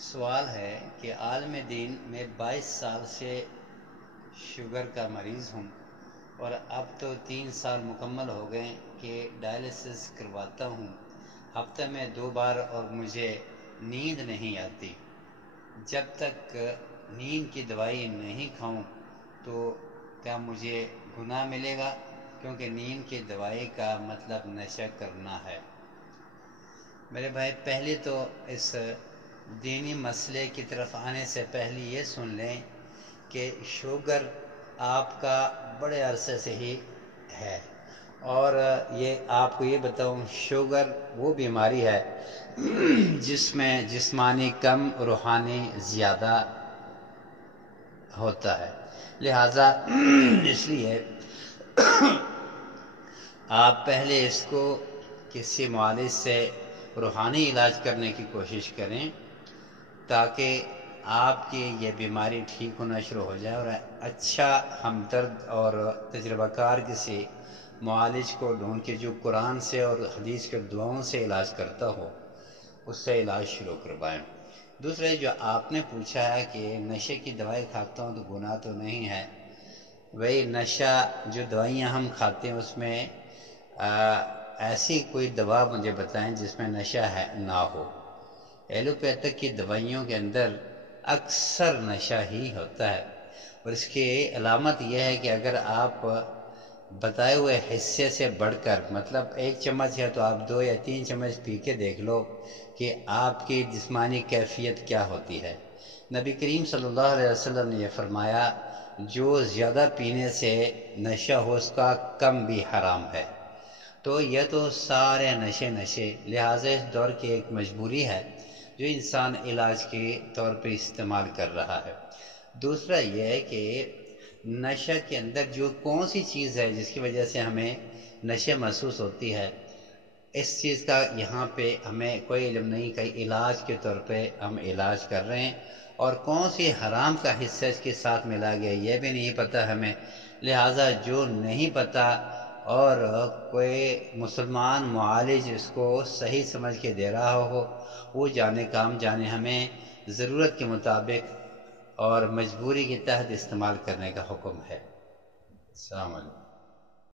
سوال ہے کہ عالم دین میں 22 سال سے شوگر کا مریض ہوں اور اب تو 3 سال مکمل ہو گئے کہ ڈائلسس کرواتا ہوں، ہفتہ میں 2 بار، اور مجھے نیند نہیں آتی۔ جب تک نیند کی دوائی نہیں کھاؤں تو کیا مجھے گناہ ملے گا؟ کیونکہ نیند کی دوائی کا مطلب نشہ کرنا ہے۔ میرے بھائی، پہلے تو اس دینی مسئلے کی طرف آنے سے پہلے یہ سن لیں کہ شوگر آپ کا بڑے عرصے سے ہی ہے، اور یہ آپ کو یہ بتاؤں، شوگر وہ بیماری ہے جس میں جسمانی کم، روحانی زیادہ ہوتا ہے۔ لہذا اس لیے آپ پہلے اس کو کسی معالج سے روحانی علاج کرنے کی کوشش کریں تاکہ آپ کی یہ بیماری ٹھیک ہونا شروع ہو جائے، اور اچھا ہمدرد اور تجربہ کار کسی معالج کو ڈھونڈ کے جو قرآن سے اور حدیث کے دعاؤں سے علاج کرتا ہو، اس سے علاج شروع کروائیں۔ دوسرے، جو آپ نے پوچھا ہے کہ نشے کی دوائی کھاتا ہوں تو گناہ تو نہیں ہے، وہی نشہ جو دوائیاں ہم کھاتے ہیں اس میں ایسی کوئی دوا مجھے بتائیں جس میں نشہ ہے نہ ہو۔ ایلوپیتھک کی دوائیوں کے اندر اکثر نشہ ہی ہوتا ہے، اور اس کی علامت یہ ہے کہ اگر آپ بتائے ہوئے حصے سے بڑھ کر، مطلب 1 چمچ ہے تو آپ 2 یا 3 چمچ پی کے دیکھ لو کہ آپ کی جسمانی کیفیت کیا ہوتی ہے۔ نبی کریم صلی اللہ علیہ وسلم نے یہ فرمایا، جو زیادہ پینے سے نشہ ہو اس کا کم بھی حرام ہے۔ تو یہ تو سارے نشے، لہٰذا اس دور کی ایک مجبوری ہے جو انسان علاج کے طور پہ استعمال کر رہا ہے۔ دوسرا یہ ہے کہ نشہ کے اندر جو کون سی چیز ہے جس کی وجہ سے ہمیں نشے محسوس ہوتی ہے، اس چیز کا یہاں پہ ہمیں کوئی علم نہیں کہ علاج کے طور پہ ہم علاج کر رہے ہیں، اور کون سی حرام کا حصہ اس کے ساتھ ملا گیا یہ بھی نہیں پتہ ہمیں۔ لہٰذا جو نہیں پتہ اور کوئی مسلمان معالج اس کو صحیح سمجھ کے دے رہا ہو، وہ جانے کام جانے، ہمیں ضرورت کے مطابق اور مجبوری کے تحت استعمال کرنے کا حکم ہے۔ السلام علیکم۔